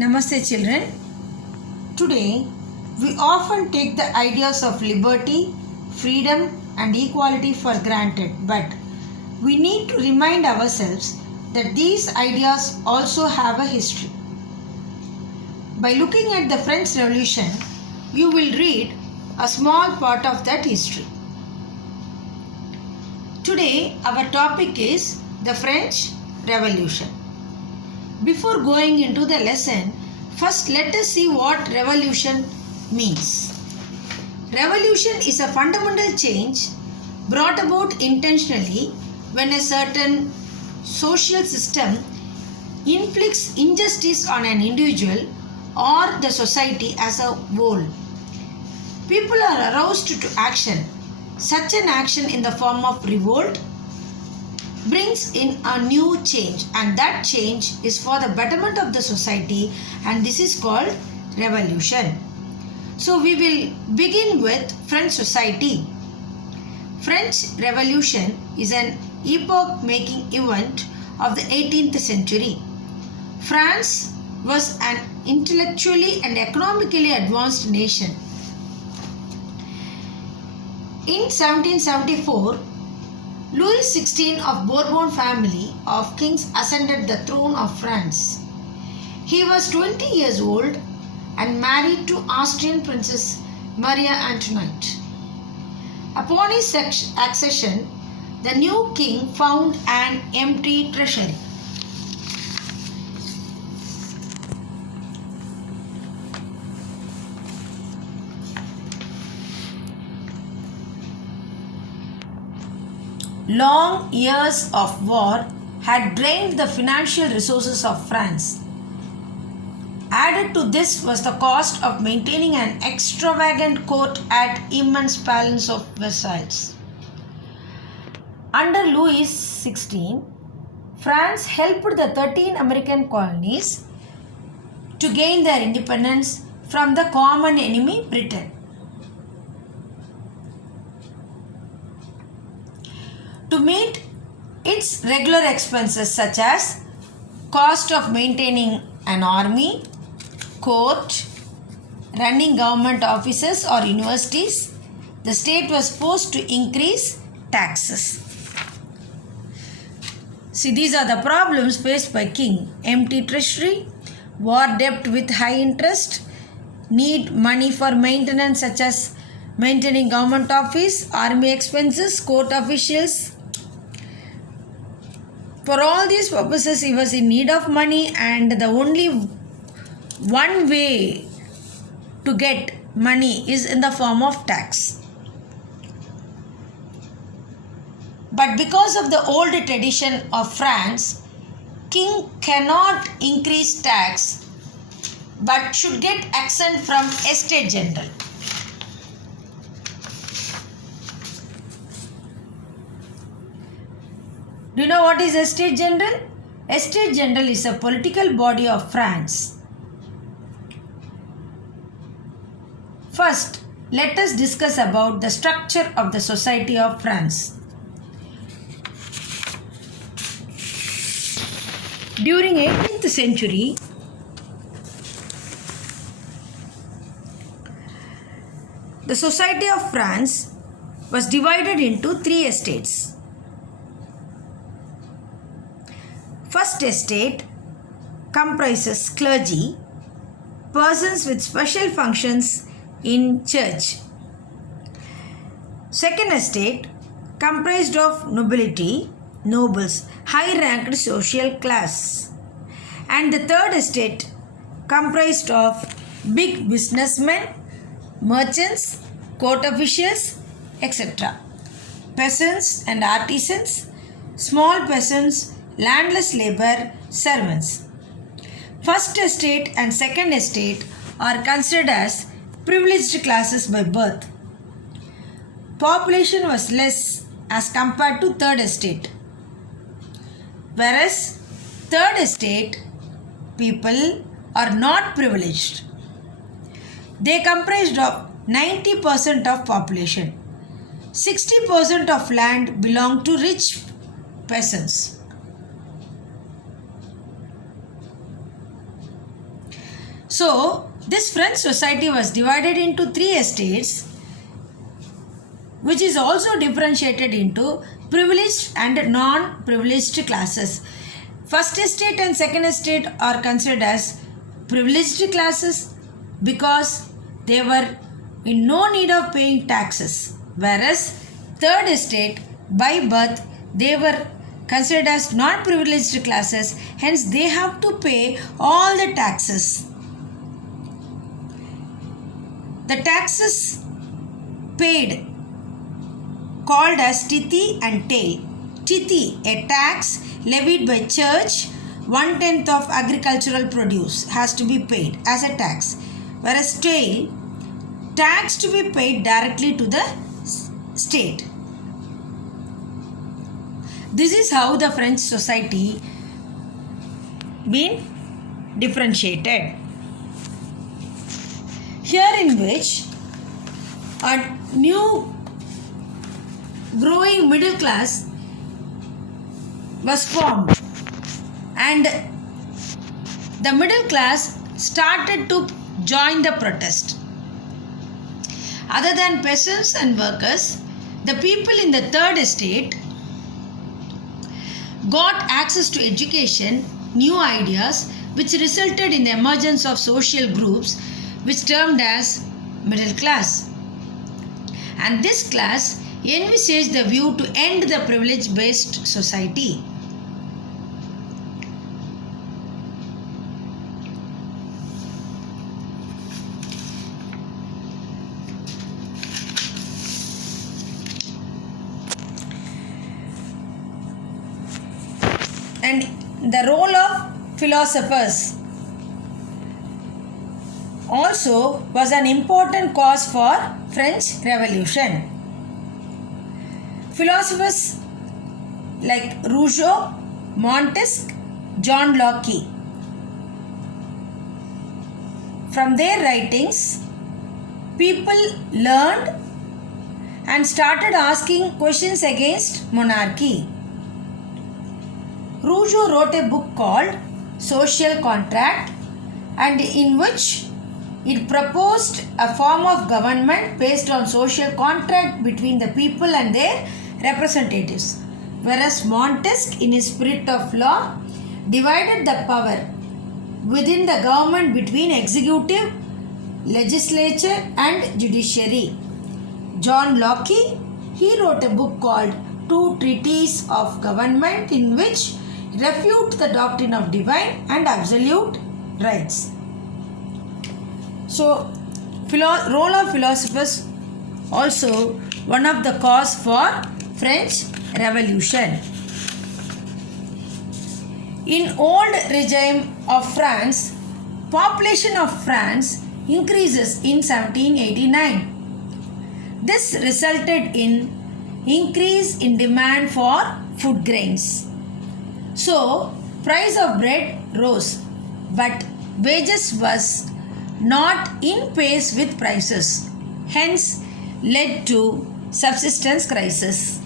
Namaste children. Today we often take the ideas of liberty, freedom and equality for granted, but we need to remind ourselves that these ideas also have a history. By looking at the French Revolution, you will read a small part of that history. Today our topic is the French Revolution. Before going into the lesson, first let us see what revolution means. Revolution is a fundamental change brought about intentionally when a certain social system inflicts injustice on an individual or the society as a whole. People are aroused to action. Such an action in the form of revolt brings in a new change, and that change is for the betterment of the society, and this is called revolution. So we will begin with French society. French Revolution is an epoch-making event of the 18th century. France was an intellectually and economically advanced nation. In 1774, Louis XVI of Bourbon family of kings ascended the throne of France. He was 20 years old and married to Austrian Princess Maria Antoinette. Upon his accession, the new king found an empty treasury. Long years of war had drained the financial resources of France. Added to this was the cost of maintaining an extravagant court at immense palace of Versailles. Under Louis XVI, France helped the 13 American colonies to gain their independence from the common enemy Britain. To meet its regular expenses such as cost of maintaining an army, court, running government offices or universities, the state was forced to increase taxes. See, these are the problems faced by king. Empty treasury, war debt with high interest, need money for maintenance such as maintaining government office, army expenses, court officials. For all these purposes, he was in need of money, and the only one way to get money is in the form of tax. But because of the old tradition of France, king cannot increase tax but should get exempt from estate general. Do you know what is Estate General? Estate General is a political body of France. First, let us discuss about the structure of the society of France. During 18th century, the society of France was divided into 3 estates. First estate comprises clergy, persons with special functions in church. Second estate comprised of nobility, nobles, high-ranked social class. And the third estate comprised of big businessmen, merchants, court officials, etc. Peasants and artisans, small peasants, landless labor, servants. First estate and second estate are considered as privileged classes by birth. Population was less as compared to third estate. Whereas third estate people are not privileged. They comprised of 90% of population. 60% of land belonged to rich peasants. So, this French society was divided into three estates, which is also differentiated into privileged and non-privileged classes. First estate and second estate are considered as privileged classes because they were in no need of paying taxes, whereas third estate by birth they were considered as non-privileged classes, hence they have to pay all the taxes. The taxes paid called as tithe and taille. Tithe, a tax levied by church, 1/10 of agricultural produce has to be paid as a tax, whereas taille, tax to be paid directly to the state. This is how the French society been differentiated. Here in which a new growing middle class was formed, and the middle class started to join the protest. Other than peasants and workers, the people in the third estate got access to education, new ideas, which resulted in the emergence of social groups which termed as middle class. And this class envisaged the view to end the privilege-based society. And the role of philosophers also was an important cause for French Revolution. Philosophers like Rousseau, Montesquieu, John Locke. From their writings, people learned and started asking questions against monarchy. Rousseau wrote a book called Social Contract, and in which it proposed a form of government based on social contract between the people and their representatives, whereas Montesquieu, in his spirit of law, divided the power within the government between executive, legislature and judiciary. John Locke, he wrote a book called Two Treatises of Government, in which refute the doctrine of divine and absolute rights. So, role of philosophers also one of the cause for French Revolution. In old regime of France, population of France increases in 1789. This resulted in increase in demand for food grains. So, price of bread rose, but wages was not in pace with prices, hence led to subsistence crisis.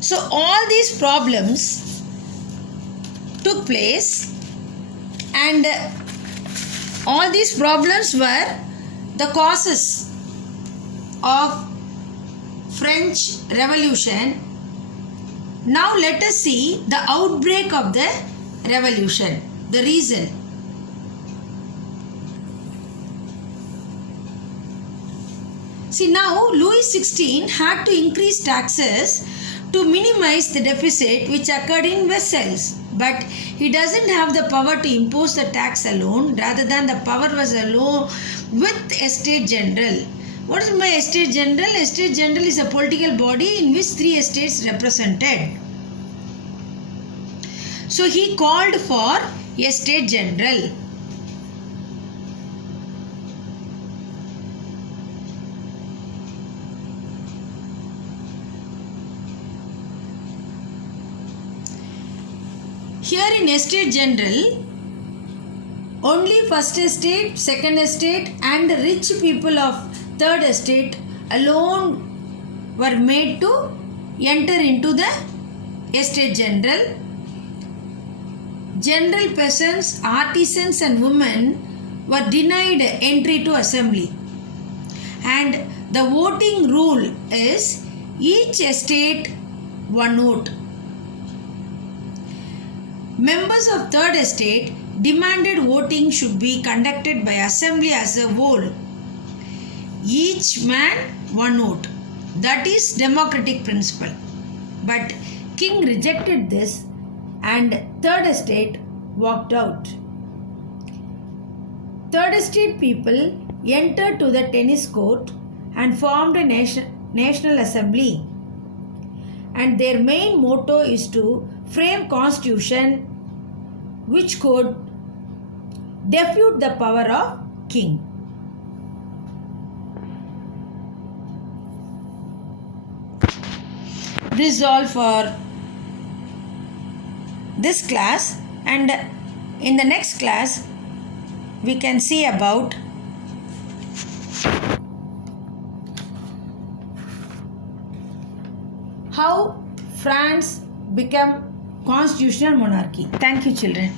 So all these problems took place, and all these problems were the causes of French Revolution. Now let us see the outbreak of the revolution, the reason. See, now Louis XVI had to increase taxes to minimize the deficit which occurred in Versailles. But he doesn't have the power to impose the tax alone. Rather than the power was alone with Estate General. What is my Estate General? Estate General is a political body in which three estates represented. So he called for Estate General. Here in Estate General, only first estate, second estate and rich people of third estate alone were made to enter into the Estate General, general peasants, artisans and women were denied entry to assembly. And the voting rule is each estate one vote. Members of third estate demanded voting should be conducted by assembly as a whole. Each man one vote. That is democratic principle. But king rejected this and third estate walked out. Third estate people entered to the tennis court and formed a national assembly. And their main motto is to frame constitution which could defeat the power of king. This is all for this class, and in the next class we can see about how France became constitutional monarchy. Thank you, children.